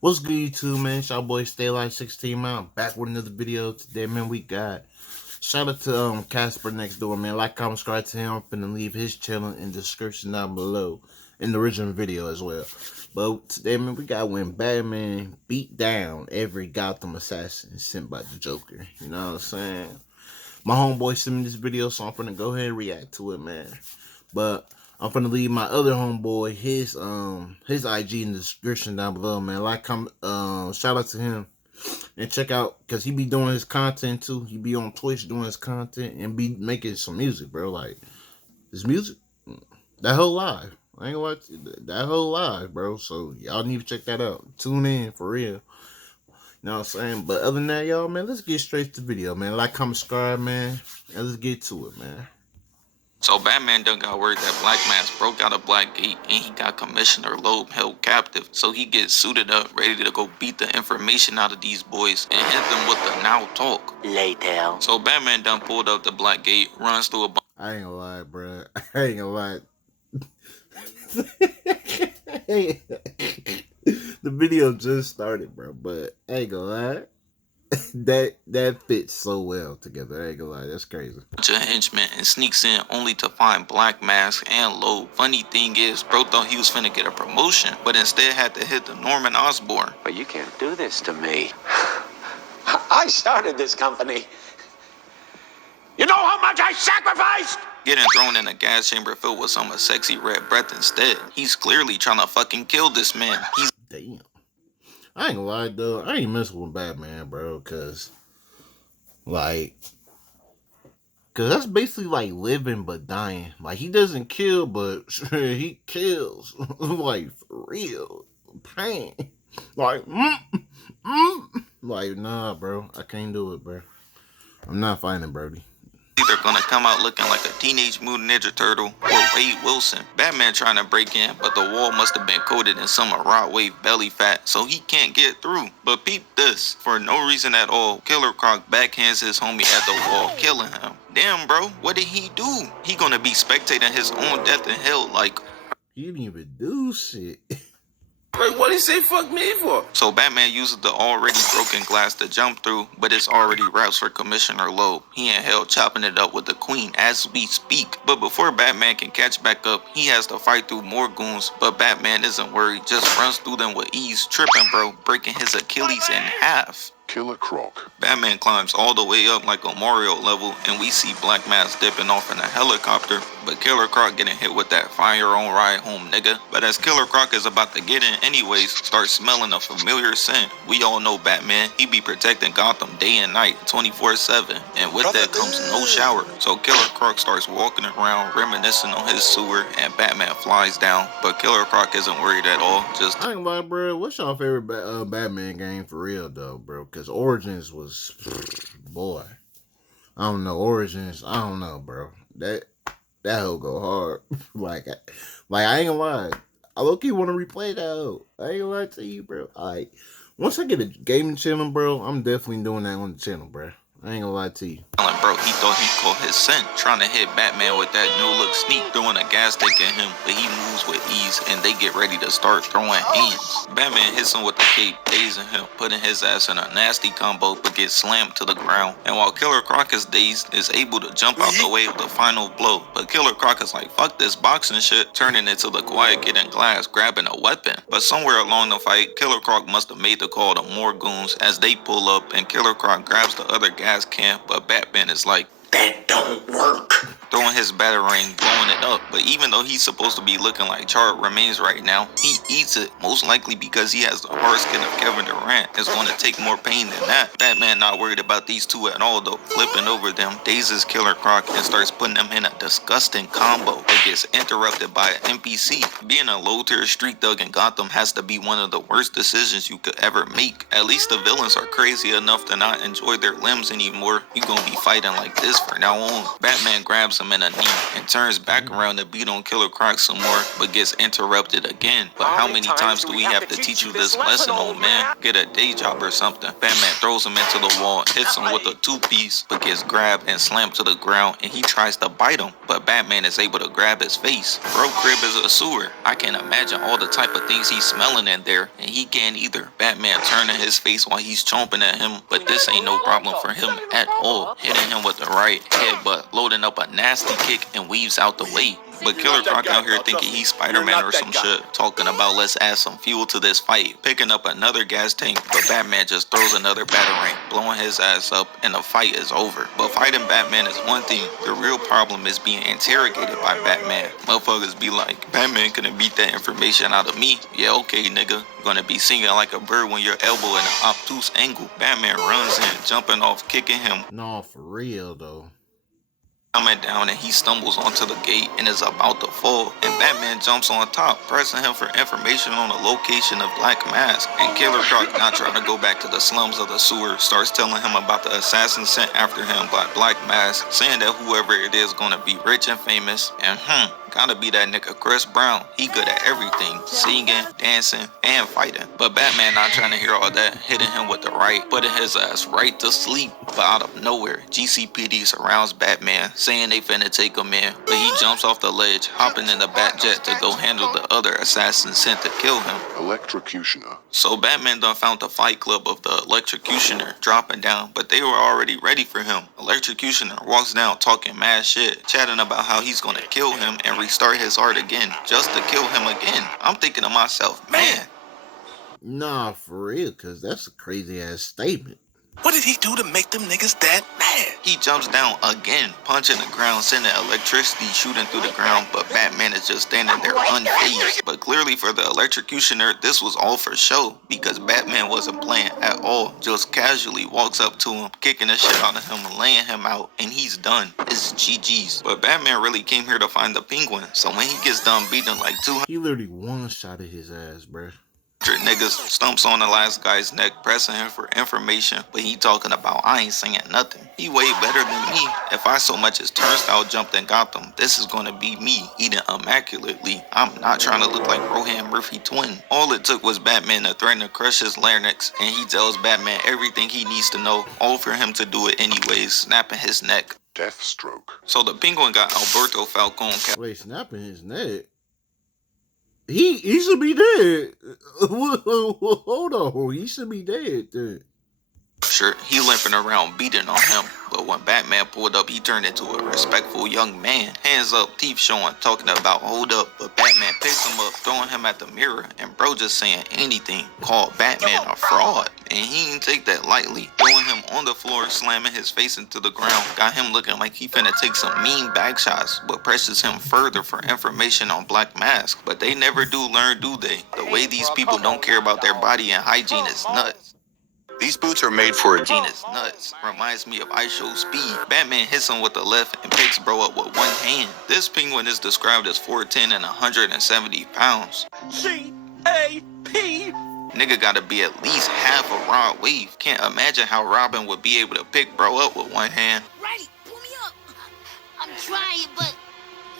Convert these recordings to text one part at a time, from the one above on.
What's good, YouTube, man? It's your boy Stay Like 16, man. Back with another video today, man. We got shout out to caspernextdoor, man. Like, comment, subscribe to him. I'm finna leave his channel in the description down below in the original video as well. But today, man, we got when Batman beat down every Gotham assassin sent by the Joker. You know what I'm saying? My homeboy sent me this video, so I'm finna go ahead and react to it, man. But I'm finna leave my other homeboy his IG in the description down below, man. Shout out to him and check out, cause he be doing his content too. He be on Twitch doing his content and be making some music, bro. Like his music, that whole live. I ain't gonna lie to you, that whole live, bro. So y'all need to check that out. Tune in for real. You know what I'm saying? But other than that, y'all, man, let's get straight to the video, man. Like, comment, subscribe, man. And let's get to it, man. So Batman done got word that Black Mask broke out of Blackgate and he got Commissioner Loeb held captive. So he gets suited up, ready to go beat the information out of these boys and hit them with the now talk. Later. So Batman done pulled up to Blackgate, runs through a bunch. I ain't gonna lie, bro. I ain't gonna lie. The video just started, bro, but I ain't gonna lie. that fits so well together. I ain't gonna lie, that's crazy. Bunch of henchmen and sneaks in only to find Black Mask and Loeb. Funny thing is, bro thought he was finna get a promotion, but instead had to hit the Norman Osborn. But you can't do this to me. I started this company. You know how much I sacrificed? Getting thrown in a gas chamber filled with some sexy red breath instead. He's clearly trying to fucking kill this man. He's damn. I ain't gonna lie, though. I ain't messing with Batman, bro, cause that's basically like living but dying. Like, he doesn't kill, but he kills. Like, for real. Pain. Like, like, nah, bro. I can't do it, bro. I'm not fighting, Brody. either gonna come out looking like a Teenage Mutant Ninja Turtle or Wade Wilson. Batman trying to break in, but the wall must have been coated in some rot wave belly fat, so he can't get through. But peep this, for no reason at all, Killer Croc backhands his homie at the wall, killing him. Damn, bro, what did he do? He gonna be spectating his own death in hell like... He didn't even do shit. Like, what he say fuck me for? So Batman uses the already broken glass to jump through, but it's already routes for Commissioner Loeb. He in hell chopping it up with the Queen as we speak. But before Batman can catch back up, he has to fight through more goons, but Batman isn't worried, just runs through them with ease, tripping bro, breaking his Achilles in half. Killer Croc. Batman climbs all the way up like a Mario level, and we see Black Mask dipping off in a helicopter, but Killer Croc getting hit with that find your own ride home, nigga. But as Killer Croc is about to get in anyways, starts smelling a familiar scent. We all know Batman, he be protecting Gotham day and night, 24/7, and with that comes no shower. So Killer Croc starts walking around, reminiscing on his sewer, and Batman flies down, but Killer Croc isn't worried at all, just... I ain't gonna lie, bro. What's your favorite Batman game for real, though, bro? Because Origins was, boy, I don't know. Origins, I don't know, bro. That hoe go hard. like I ain't gonna lie. I low-key want to replay that hoe. I ain't gonna lie to you, bro. Like, once I get a gaming channel, bro, I'm definitely doing that on the channel, bro. I ain't gonna lie to you. Bro, he thought he caught his scent, trying to hit Batman with that no-look sneak, throwing a gas stick at him, but he moves with ease, and they get ready to start throwing hands. Batman hits him with the cape, dazing him, putting his ass in a nasty combo, but gets slammed to the ground. And while Killer Croc is dazed, is able to jump out the way with the final blow, but Killer Croc is like, fuck this boxing shit, turning into the quiet kid in glass, grabbing a weapon. But somewhere along the fight, Killer Croc must have made the call to more goons as they pull up, and Killer Croc grabs the other gas can, but Batman is like, that don't work. Throwing his batarang, blowing it up. But even though he's supposed to be looking like charred remains right now, he eats it, most likely because he has the hard skin of Kevin Durant. It's going to take more pain than that. Batman not worried about these two at all though, flipping over them, dazes Killer Croc and starts putting them in a disgusting combo. It gets interrupted by an NPC. Being a low-tier street thug in Gotham has to be one of the worst decisions you could ever make. At least the villains are crazy enough to not enjoy their limbs anymore. You gonna be fighting like this for now on. Batman grabs stabs him in the knee and turns back around to beat on Killer Croc some more, but gets interrupted again. But how many times do we have to teach you this lesson, old man? Get a day job or something. Batman throws him into the wall, hits him with a two-piece, but gets grabbed and slammed to the ground, and he tries to bite him, but Batman is able to grab his face. Bro crib is a sewer. I can imagine all the type of things he's smelling in there, and he can't either. Batman turning his face while he's chomping at him, but this ain't no problem for him at all. Hitting him with the right headbutt, loading up a nasty kick, and weaves out the way. But Killer Croc out here thinking he's Spider-Man or some shit, talking about let's add some fuel to this fight, picking up another gas tank, but Batman just throws another batarang, blowing his ass up, and the fight is over. But fighting Batman is one thing, the real problem is being interrogated by Batman. Motherfuckers be like, Batman couldn't beat that information out of me. Yeah, okay, nigga. Gonna be singing like a bird when your elbow in an obtuse angle. Batman runs in, jumping off, kicking him. No, for real though. Coming down, and he stumbles onto the gate and is about to fall, and Batman jumps on top, pressing him for information on the location of Black Mask. And Killer Croc, not trying to go back to the slums of the sewer, starts telling him about the assassin sent after him by Black Mask, saying that whoever it is gonna be rich and famous, and gotta be that nigga Chris Brown. He good at everything, singing, dancing, and fighting. But Batman not trying to hear all that, hitting him with the right, putting his ass right to sleep. But out of nowhere, GCPD surrounds Batman, saying they finna take him in, but he jumps off the ledge, hopping in the Batjet to go handle the other assassin sent to kill him. Electrocutioner. So Batman done found the fight club of the Electrocutioner, dropping down, but they were already ready for him. Electrocutioner walks down talking mad shit, chatting about how he's gonna kill him and restart his art again, just to kill him again. I'm thinking to myself, man. Nah, for real, cause that's a crazy ass statement. What did he do to make them niggas that mad? He jumps down again, punching the ground, sending electricity shooting through the ground, but Batman is just standing there unfazed. But clearly for the Electrocutioner, this was all for show, because Batman wasn't playing at all, just casually walks up to him, kicking the shit out of him, laying him out, and he's done. It's GG's. But Batman really came here to find the Penguin, so when he gets done beating like 200 He literally one-shotted his ass, bruh. niggas, stumps on the last guy's neck, pressing him for information, but he talking about I ain't saying nothing. He way better than me. If I so much as turnstile jumped in Gotham, this is gonna be me, eating immaculately. I'm not trying to look like Rohan Murphy twin. All it took was Batman to threaten to crush his larynx, and he tells Batman everything he needs to know, all for him to do it anyways, snapping his neck. Deathstroke. So the Penguin got Alberto Falcone Wait, snapping his neck? He should be dead. Hold on, he should be dead then. Sure, he limping around beating on him, but when Batman pulled up, he turned into a respectful young man. Hands up, teeth showing, talking about hold up, but Batman picks him up, throwing him at the mirror, and bro just saying anything, called Batman a fraud, and he didn't take that lightly, throwing him on the floor, slamming his face into the ground, got him looking like he finna take some mean back shots, but presses him further for information on Black Mask. But they never do learn, do they? The way these people don't care about their body and hygiene is nuts. These boots are made for it. Gina's nuts. Reminds me of I Show Speed. Batman hits him with the left and picks bro up with one hand. This Penguin is described as 4'10" and 170 pounds. C-A-P. Nigga gotta be at least half a Rod Wave. Can't imagine how Robin would be able to pick bro up with one hand. Righty, pull me up. I'm trying, but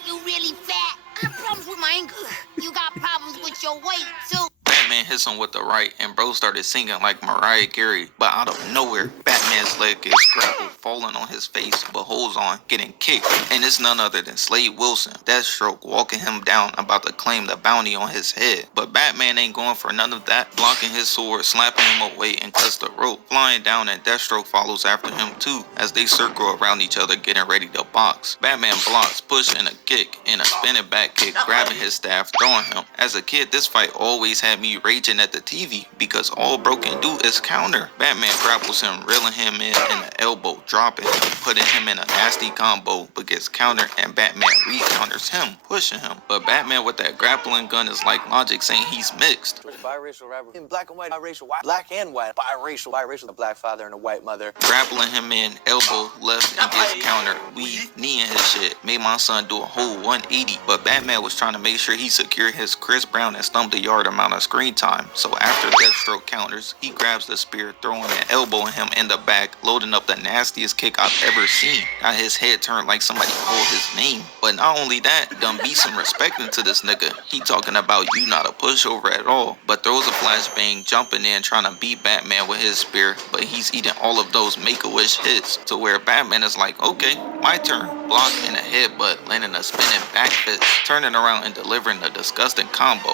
you really fat. I have problems with my anger. You got problems with your weight, too. Batman hits him with the right, and bro started singing like Mariah Carey. But out of nowhere, Batman's leg gets grappled, falling on his face, but holds on, getting kicked. And it's none other than Slade Wilson, Deathstroke, walking him down, about to claim the bounty on his head. But Batman ain't going for none of that, blocking his sword, slapping him away, and cuts the rope. Flying down, and Deathstroke follows after him too, as they circle around each other, getting ready to box. Batman blocks, pushing a kick, and a spinning back kick, grabbing his staff, throwing him. As a kid, this fight always had me raging at the TV, because all bro can do is counter. Batman grapples him, reeling him in the elbow, dropping him, putting him in a nasty combo, but gets countered, and Batman re-counters him, pushing him. But Batman with that grappling gun is like Logic saying he's mixed. Biracial rapper. In black and white, biracial, white, black and white, biracial, a black father and a white mother. Grappling him in, elbow, left, and gets countered. Weave, knee in his shit. Made my son do a whole 180, but Batman was trying to make sure he secured his Chris Brown and stumped a yard amount of screen time. So after Deathstroke counters, he grabs the spear, throwing an elbow in him in the back, loading up the nastiest kick I've ever seen. Got his head turned like somebody called his name. But not only that, done be some respect into this nigga. He talking about you not a pushover at all, but throws a flashbang, jumping in trying to beat Batman with his spear, but he's eating all of those Make-A-Wish hits to where Batman is like, okay, my turn. Block in the headbutt, landing a spinning back fist, turning around and delivering a disgusting combo.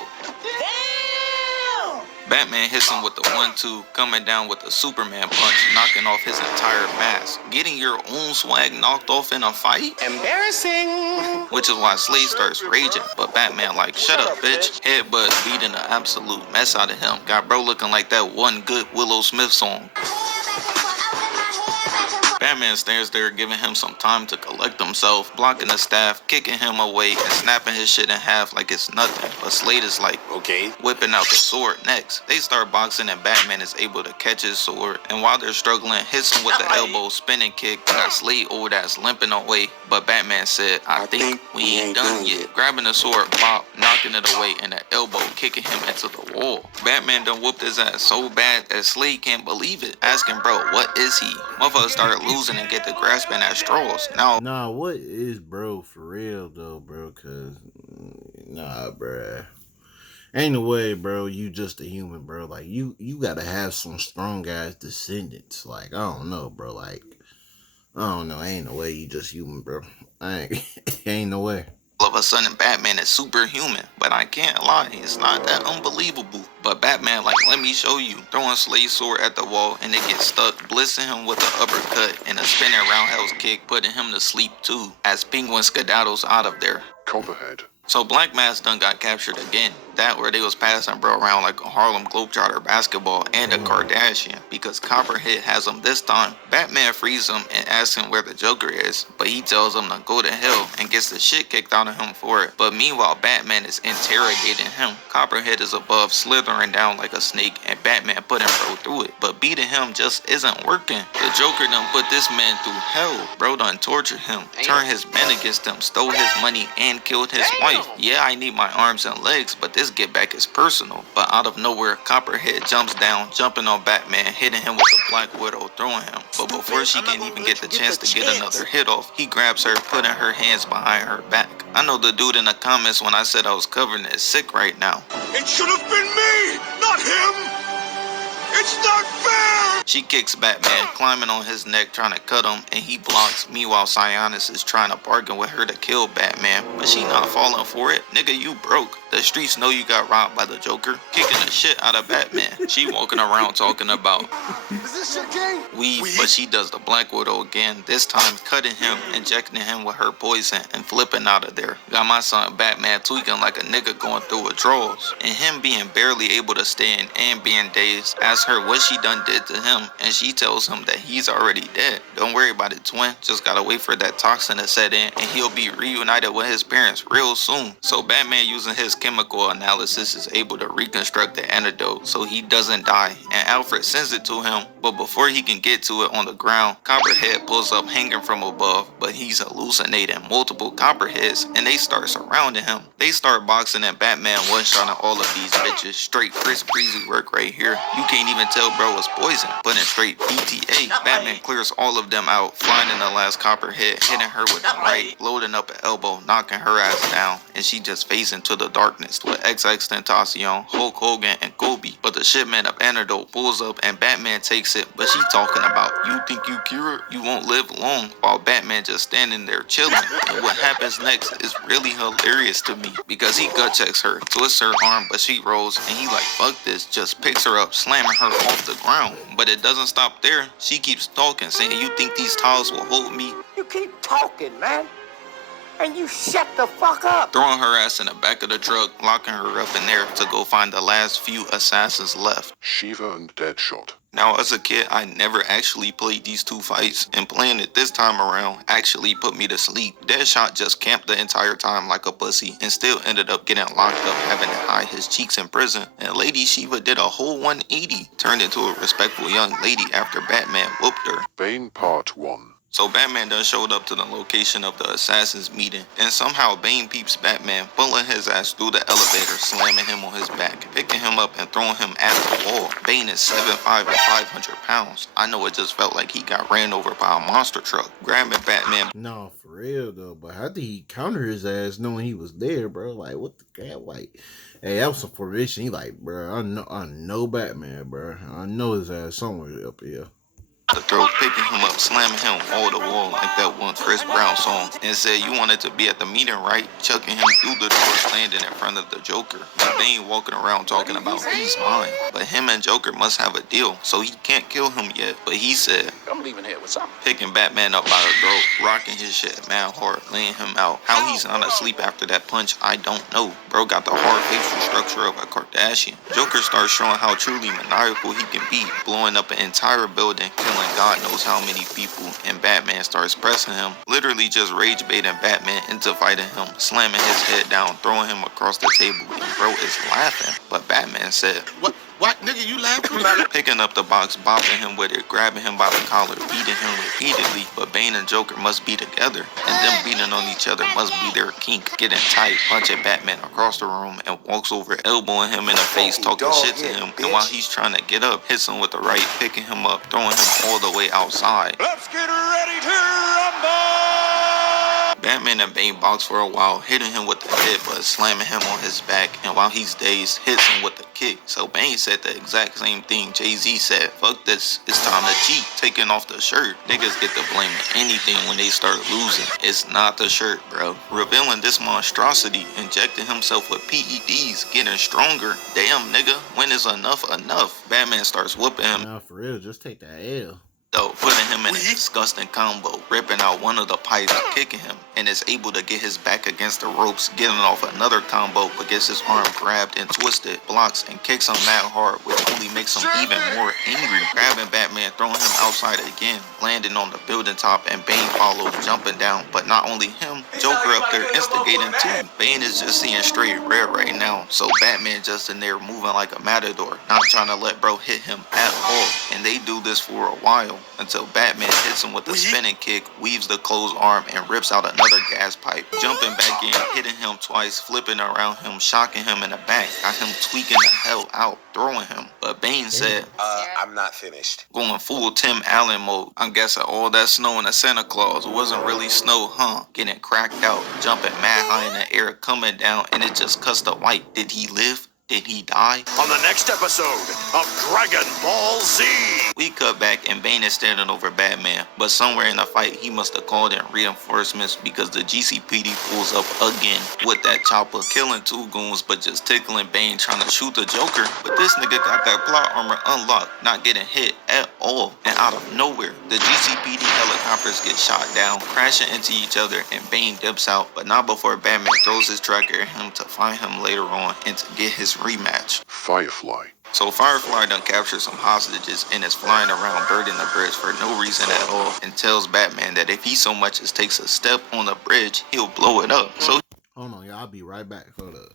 Batman hits him with the 1-2, coming down with a Superman punch, knocking off his entire mask. Getting your own swag knocked off in a fight? Embarrassing. Which is why Slade starts raging, but Batman like, shut up, bitch. Headbutt beating an absolute mess out of him. Got bro looking like that one good Willow Smith song. Batman stands there giving him some time to collect himself, blocking the staff, kicking him away, and snapping his shit in half like it's nothing. But Slade is like, okay, whipping out the sword next. They start boxing and Batman is able to catch his sword, and while they're struggling, hits him with the elbow spinning kick. Got Slade old ass limping away, but Batman said, I think we ain't done yet. Grabbing the sword, pop, knocking it away, and an elbow kicking him into the wall. Batman done whooped his ass so bad that Slade can't believe it, asking bro, what is he? Motherfucker started losing and get to grasping at straws. Now, Nah, what is bro for real though, bro? Cause nah, bruh. Ain't no way, bro. You just a human, bro. Like you gotta have some strong ass descendants. Like I don't know, bro. Like I don't know. Ain't no way you just human, bro. Ain't no way. all of a sudden Batman is superhuman, but I can't lie, it's not that unbelievable. But Batman like, let me show you, throwing Slade's sword at the wall and it gets stuck, blitzing him with an uppercut and a spinning roundhouse kick, putting him to sleep too, as Penguin skedaddles out of there. Copperhead. So Black Mass done got captured again. That where they was passing bro around like a Harlem Globetrotter basketball and a Kardashian, because Copperhead has him this time. Batman frees him and asks him where the Joker is, but he tells him to go to hell and gets the shit kicked out of him for it. But meanwhile Batman is interrogating him. Copperhead is above, slithering down like a snake, and Batman putting bro through it, but beating him just isn't working. The Joker done put this man through hell. Bro done tortured him, turned his men against him, stole his money, and killed his wife. Yeah, I need my arms and legs, but this get back is personal. But out of nowhere, Copperhead jumps down, jumping on Batman, hitting him with a Black Widow, throwing him. But before she can even get the chance to get another hit off, he grabs her, putting her hands behind her back. I know the dude in the comments when I said I was covering it is sick right now. It should have been me, not him. It's not fair. She kicks Batman, climbing on his neck, trying to cut him, and he blocks. Meanwhile, Sionis is trying to bargain with her to kill Batman, but she not falling for it. Nigga, you broke. The streets know you got robbed by the Joker, kicking the shit out of Batman. She walking around talking about Is this your game? weed, but she does the Black Widow again, this time cutting him, injecting him with her poison, and flipping out of there. Got my son Batman tweaking like a nigga going through withdrawals, and him being barely able to stand and being dazed. Asks her what she done did to him, and she tells him that he's already dead. Don't worry about it, twin. Just gotta wait for that toxin to set in, and he'll be reunited with his parents real soon. So Batman, using his chemical analysis, is able to reconstruct the antidote so he doesn't die, and Alfred sends it to him, but before he can get to it on the ground, Copperhead pulls up hanging from above, but he's hallucinating multiple Copperheads, and they start surrounding him. They start boxing, and Batman one-shotting all of these bitches. Straight Chris Breezy work right here. You can't even tell bro was poison, putting straight BTA. Batman clears all of them out, finding the last Copperhead, hitting her with the right, loading up an elbow, knocking her ass down, and she just fades into the darkness with XXXTentacion, Hulk Hogan, and Kobe. But the shipment of antidote pulls up and Batman takes it, but she talking about, you think you cure it? You won't live long, while Batman just standing there chilling. And what happens next is really hilarious to me, because he gut checks her, twists her arm, but she rolls, and he like, fuck this, just picks her up, slamming her off the ground. But it doesn't stop there. She keeps talking, saying, you think these towels will hold me? You keep talking, man. And you shut the fuck up. Throwing her ass in the back of the truck, locking her up in there to go find the last few assassins left. Shiva and Deadshot. Now, as a kid, I never actually played these two fights, and playing it this time around actually put me to sleep. Deadshot just camped the entire time like a pussy, and still ended up getting locked up, having to hide his cheeks in prison. And Lady Shiva did a whole 180, turned into a respectful young lady after Batman whooped her. Bane Part 1. So Batman done showed up to the location of the assassins meeting, and somehow Bane peeps Batman pulling his ass through the elevator, slamming him on his back, picking him up and throwing him at the wall. Bane is 7'5" and 500 pounds. I know it just felt like he got ran over by a monster truck. Grabbing Batman. No, for real though. But how did he counter his ass knowing he was there, bro? Like, what the cat? Like, hey, that was some formation. He like, bro, I know Batman, bro. I know his ass somewhere up here. The throat, picking him up, slamming him wall to wall like that one Chris Brown song, and said, "You wanted to be at the meeting, right?" Chucking him through the door, standing in front of the Joker. Bane walking around talking about he's mine, but him and Joker must have a deal, so he can't kill him yet. But he said, I'm leaving here with something. picking Batman up by the throat, rocking his shit mad hard, laying him out. How he's not asleep after that punch, I don't know. Bro got the hard facial structure of a Kardashian. Joker starts showing how truly maniacal he can be, blowing up an entire building, killing God knows how many people, and Batman starts pressing him, literally just rage baiting Batman into fighting him, slamming his head down, throwing him across the table, and bro is laughing. But Batman said, What, nigga, you laughing? picking up the box, bopping him with it, grabbing him by the collar, beating him repeatedly. But Bane and Joker must be together, and them beating on each other must be their kink. Getting tight, punching Batman across the room, and walks over, elbowing him in the face, talking shit to him. And while he's trying to get up, hits him with the right, picking him up, throwing him all the way outside. Let's get ready to rumble! Batman and Bane box for a while, hitting him with the headbutt, slamming him on his back, and while he's dazed, hits him with the kick. So Bane said the exact same thing Jay-Z said, "Fuck this, it's time to cheat," taking off the shirt. Niggas get to blame anything when they start losing. It's not the shirt, bro. Revealing this monstrosity, injecting himself with PEDs, getting stronger. Damn, nigga, when is enough enough? Batman starts whooping him. Nah, for real, just take that L. Though, putting him in a disgusting combo, ripping out one of the pipes, kicking him, and is able to get his back against the ropes, getting off another combo, but gets his arm grabbed and twisted, blocks and kicks him mad hard, which only makes him even more angry. Grabbing Batman, throwing him outside again, landing on the building top, and Bane follows, jumping down. But not only him, Joker up there instigating too. Bane is just seeing straight red right now, so Batman just in there moving like a matador, not trying to let bro hit him at all. And they do this for a while, until Batman hits him with a spinning kick, weaves the closed arm, and rips out another gas pipe. Jumping back in, hitting him twice, flipping around him, shocking him in the back, got him tweaking the hell out, throwing him. But Bane said, I'm not finished. going full Tim Allen mode. I'm guessing all that snow in the Santa Claus wasn't really snow, huh? Getting cracked out, jumping mad high in the air, coming down, and it just cuts to white. Did he live? Did he die? On the next episode of Dragon Ball Z. We cut back and Bane is standing over Batman, but somewhere in the fight he must have called in reinforcements because the GCPD pulls up again with that chopper, killing two goons but just tickling Bane trying to shoot the Joker. But this nigga got that plot armor unlocked, not getting hit at all. And out of nowhere, the GCPD helicopters get shot down, crashing into each other, and Bane dips out, but not before Batman throws his tracker at him to find him later on and to get his rematch. Firefly. So Firefly done captured some hostages and is flying around birding the bridge for no reason at all, and tells Batman that if he so much as takes a step on the bridge, he'll blow it up. So Hold on, y'all. I'll be right back. Hold up.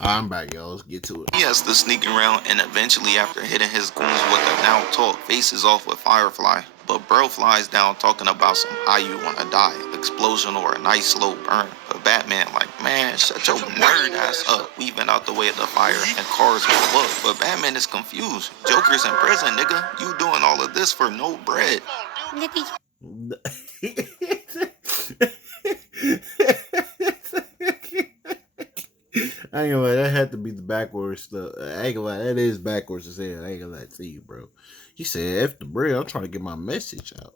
I'm back, y'all. Let's get to it. he has to sneak around, and eventually after hitting his goons with the now talk, faces off with Firefly. But bro flies down talking about some how you wanna die, explosion or a nice slow burn. But Batman like, man, shut your nerd ass up, weaving out the way of the fire and cars go up. But Batman is confused. Joker's in prison, nigga. You doing all of this for no bread. Nigga, I ain't gonna lie, that had to be the backwards stuff. I ain't gonna lie, that is backwards as hell. I ain't gonna lie to you, bro. He said, F the bread, I'm trying to get my message out.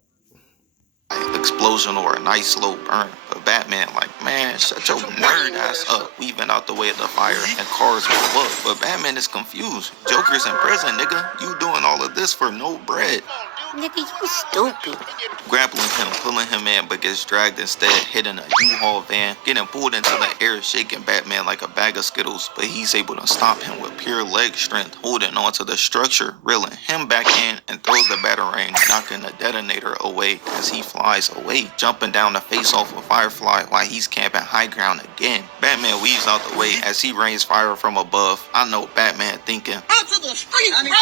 Explosion or a nice slow burn. But Batman like, man, shut your nerd ass up, weaving out the way of the fire and cars go up. But Batman is confused. Joker's in prison, nigga. You doing all of this for no bread. nigga, you stupid. Grappling him, pulling him in, but gets dragged instead, hitting a U-Haul van, getting pulled into the air, shaking Batman like a bag of Skittles, but he's able to stop him with pure leg strength, holding onto the structure, reeling him back in, and throws the batarang, knocking the detonator away as he flies away, jumping down to face off with Firefly while he's camping high ground again. Batman weaves out the way as he rains fire from above. I know Batman thinking, Answer this street, bro.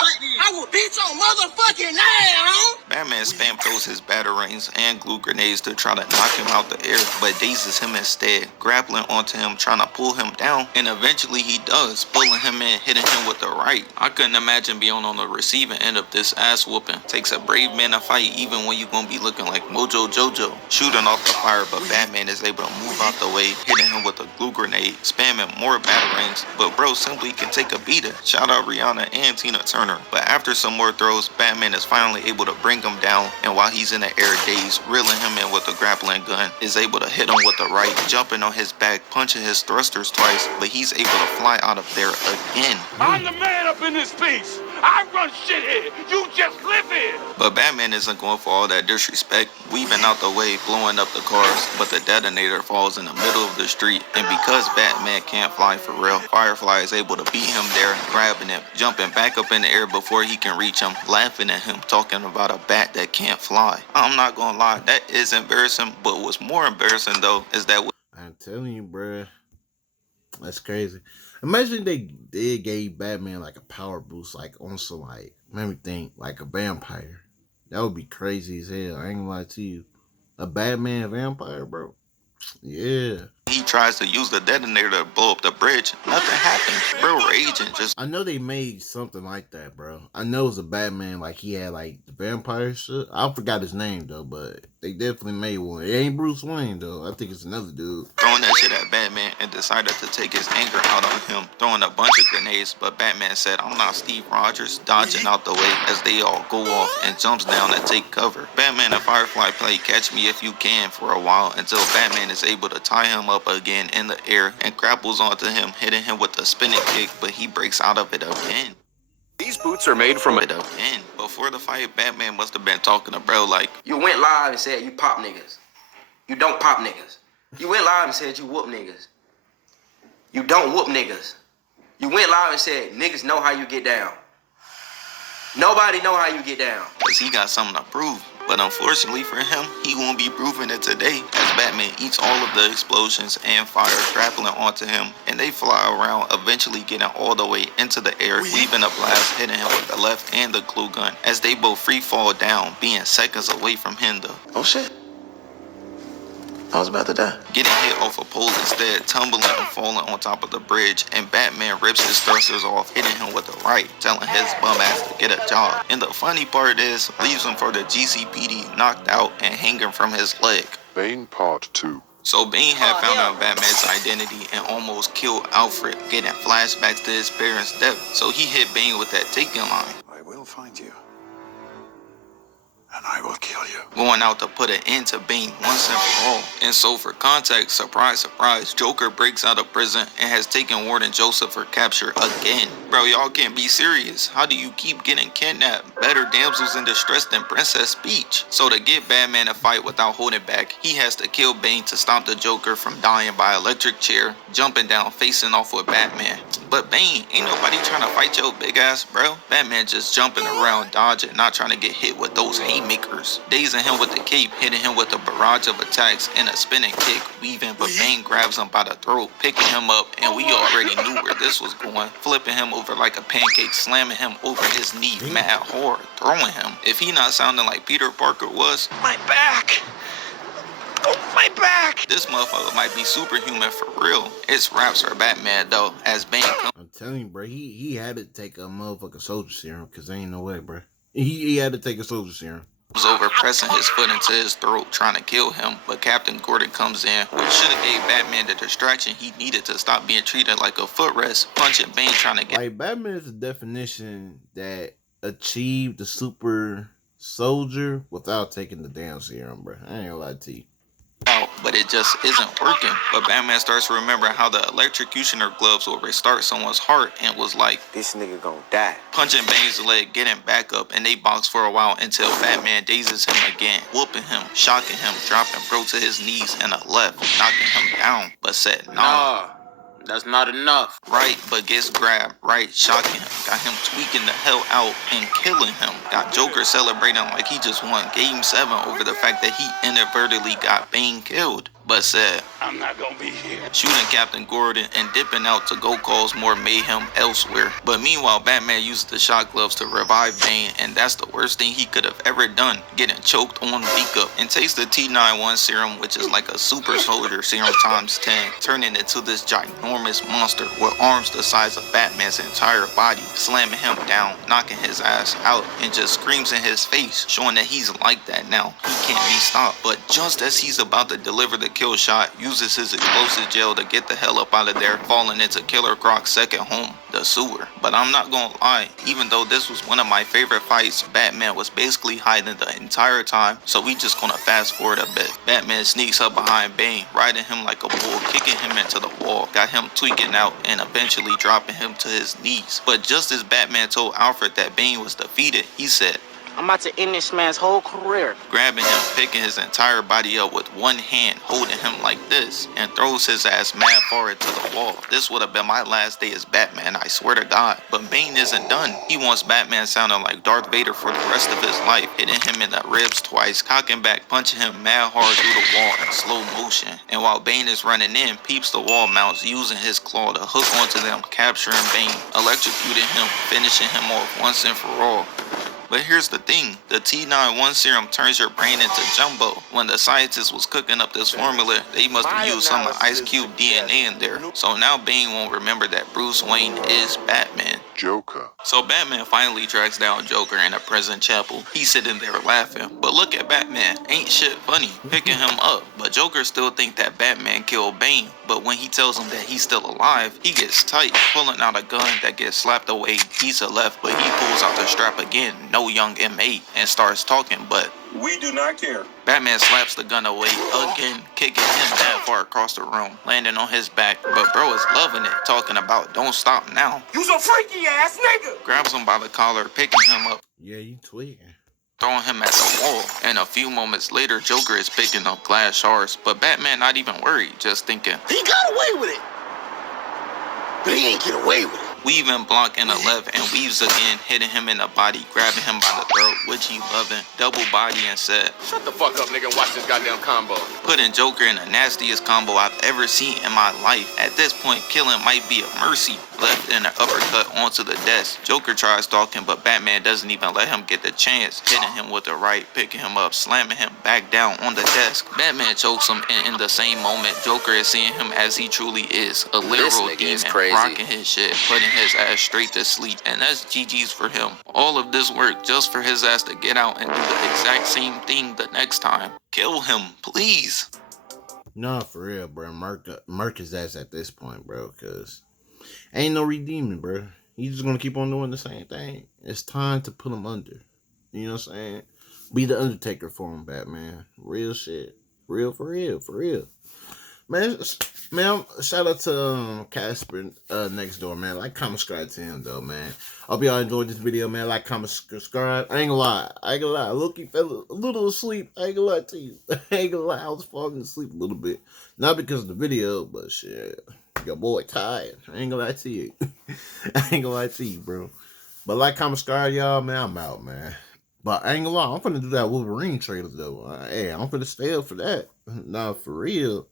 I will beat your motherfucking ass, huh? Batman spam throws his batarangs and glue grenades to try to knock him out the air, but dazes him instead, grappling onto him, trying to pull him down, and eventually he does, pulling him in, hitting him with the right. I couldn't imagine being on the receiving end of this ass whooping. Takes a brave man to fight even when you gonna be looking like Mojo Jojo. Shooting off the fire, but Batman is able to move out the way, hitting him with a glue grenade, spamming more batarangs, but bro simply can take a beater. Shout out Rihanna and Tina Turner. But after some more throws, Batman is finally able to bring him down, and while he's in the air dazed, reeling him in with a grappling gun, is able to hit him with the right, jumping on his back, punching his thrusters twice, but he's able to fly out of there again. I'm the man up in this piece. I run shit here. You just live here. But Batman isn't going for all that disrespect, weaving out the way, blowing up the cars, but the detonator falls in the middle of the street, and because Batman can't fly for real, Firefly is able to beat him there, grabbing him, jumping back up in the air before he can reach him, laughing at him, talking about a bat that can't fly. I'm not gonna lie, that is embarrassing, but what's more embarrassing though is that I'm telling you, bruh. That's crazy. Imagine they gave Batman like a power boost, like on some like, let me think, like a vampire. That would be crazy as hell. I ain't gonna lie to you. A Batman vampire, bro. Yeah. he tries to use the detonator to blow up the bridge, nothing happens. Bro raging just. I know they made something like that, bro. I know it was a Batman, like he had like the vampire shit. I forgot his name though, but they definitely made one. It ain't Bruce Wayne though. I think it's another dude. Throwing that shit at Batman and decided to take his anger out on him, throwing a bunch of grenades, but Batman said, "I'm not Steve Rogers," dodging out the way as they all go off and jumps down to take cover. Batman and Firefly play Catch Me If You Can for a while until Batman is able to tie him up again in the air and grapples onto him, hitting him with a spinning kick, but he breaks out of it again. These boots are made from It again. Before the fight, Batman must have been talking to bro like, You went live and said you pop niggas. You don't pop niggas. You went live and said you whoop niggas. You don't whoop niggas. You went live and said niggas know how you get down. Nobody know how you get down. cause he got something to prove. But unfortunately for him, he won't be proving it today, as Batman eats all of the explosions and fire grappling onto him, and they fly around, eventually getting all the way into the air, weaving a blast, hitting him with the left and the glue gun, as they both free fall down, being seconds away from him though. Oh shit. I was about to die. Getting hit off a pole instead, tumbling and falling on top of the bridge, and Batman rips his thrusters off, hitting him with the right, telling his bum ass to get a job. And the funny part is, leaves him for the GCPD knocked out and hanging from his leg. Bane Part 2. So Bane had found out Batman's identity and almost killed Alfred, getting flashbacks to his parents' death. So he hit Bane with that taken line. I will find you. And I will kill you. Going out to put an end to Bane once and for all. And so for context, surprise, surprise, Joker breaks out of prison and has taken Warden Joseph for capture again. Bro, y'all can't be serious. How do you keep getting kidnapped? Better damsels in distress than Princess Peach. So to get Batman to fight without holding back, he has to kill Bane to stop the Joker from dying by electric chair, jumping down, facing off with Batman. But Bane, ain't nobody trying to fight your big ass, bro. Batman just jumping around, dodging, not trying to get hit with those haymakers. Dazing him with the cape, hitting him with a barrage of attacks and a spinning kick, weaving, but Bane grabs him by the throat, picking him up, and we already knew where this was going, flipping him over like a pancake, slamming him over his knee, mad hard, throwing him. If he not sounding like Peter Parker was, My back! Oh, my back! this motherfucker might be superhuman for real. It's raps for Batman though, as Bane comes I'm telling you, bro, he had to take a motherfucking soldier serum, because there ain't no way, bro. He had to take a soldier serum. over, pressing his foot into his throat, trying to kill him, but Captain Gordon comes in, which should have gave Batman the distraction he needed to stop being treated like a footrest, punching Bane trying to get Like, Batman is the definition that achieved the super soldier without taking the damn serum, bro. I ain't gonna lie to you. out, but it just isn't working. But Batman starts to remember how the electrocutioner gloves will restart someone's heart and was like, This nigga gonna die. punching Bane's leg, getting back up, and they box for a while until Batman dazes him again, whooping him, shocking him, dropping Bro to his knees and a left, knocking him down, but said, nah. That's not enough. Right, but gets grabbed, right, shocking him, got him tweaking the hell out and killing him. Got Joker celebrating like he just won Game 7 over the fact that he inadvertently got Bane killed. but said, I'm not gonna be here. shooting Captain Gordon and dipping out to go cause more mayhem elsewhere. But meanwhile, Batman uses the shock gloves to revive Bane, and that's the worst thing he could have ever done, getting choked on wake up, and takes the T91 serum, which is like a super soldier serum times 10, turning into this ginormous monster with arms the size of Batman's entire body, slamming him down, knocking his ass out, and just screams in his face, showing that he's like that now. He can't be stopped. But just as he's about to deliver the kill shot, uses his explosive gel to get the hell up out of there, falling into Killer Croc's second home, the sewer. But I'm not gonna lie, even though this was one of my favorite fights, Batman was basically hiding the entire time, so we just gonna fast forward a bit. Batman sneaks up behind Bane, riding him like a bull, kicking him into the wall, got him tweaking out, and eventually dropping him to his knees. But just as Batman told Alfred that Bane was defeated, he said, I'm about to end this man's whole career. grabbing him, picking his entire body up with one hand, holding him like this, and throws his ass mad forward to the wall. This would have been my last day as Batman, I swear to God. But Bane isn't done. He wants Batman sounding like Darth Vader for the rest of his life, hitting him in the ribs twice, cocking back, punching him mad hard through the wall in slow motion. And while Bane is running in, peeps the wall mounts, using his claw to hook onto them, capturing Bane, electrocuting him, finishing him off once and for all. But here's the thing, the T91 serum turns your brain into jumbo. When the scientists was cooking up this formula, they must have used some of Ice Cube DNA in there. So now Bane won't remember that Bruce Wayne is Batman. Joker. So Batman finally tracks down Joker in a prison chapel. He's sitting there laughing, but look at Batman, ain't shit funny, picking him up. But Joker still think that Batman killed Bane, but when he tells him that he's still alive, he gets tight, pulling out a gun that gets slapped away, piece of left, but he pulls out the strap again, no young M8, and starts talking, but We do not care. Batman slaps the gun away again, kicking him that far across the room, landing on his back. But bro is loving it, talking about don't stop now. You's a freaky ass nigga. Grabs him by the collar, picking him up, Yeah, you tweaking. throwing him at the wall. And a few moments later, Joker is picking up glass shards, but Batman not even worried, just thinking, He got away with it. But he ain't get away with it. weaving, blocking the left, and weaves again, hitting him in the body, grabbing him by the throat, which he loving, double body, and said, Shut the fuck up, nigga, and watch this goddamn combo. putting Joker in the nastiest combo I've ever seen in my life. At this point, killing might be a mercy. Left in an uppercut onto the desk. Joker tries stalking, but Batman doesn't even let him get the chance, hitting him with the right, picking him up, slamming him back down on the desk. Batman chokes him, and in the same moment, Joker is seeing him as he truly is, a literal nigga is demon, crazy. rocking his shit, putting his ass straight to sleep, and that's GG's for him. All of this work just for his ass to get out and do the exact same thing the next time. Kill him, please. No, for real, bro. Murk his ass at this point, bro, because ain't no redeeming, bro. He's just gonna keep on doing the same thing. It's time to put him under. You know what I'm saying? Be the Undertaker for him, Batman. Real shit. Real for real, for real. Man, shout out to Casper next door, man. Like, comment, subscribe to him, though, man. Hope y'all enjoyed this video, man. Like, comment, subscribe. I ain't gonna lie. Loki fell a little asleep. I ain't gonna lie to you. I ain't gonna lie. I was falling asleep a little bit. Not because of the video, but shit. Your boy tired. I ain't gonna lie to you. I ain't gonna lie to you, bro. But like, comment, subscribe, y'all, man. I'm out, man. But I ain't gonna lie. I'm finna do that Wolverine trailer, though. Hey, I'm finna stay up for that. Nah, for real.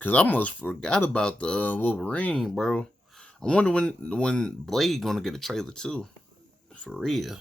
Cause I almost forgot about the Wolverine, bro. I wonder when Blade gonna get a trailer too. For real.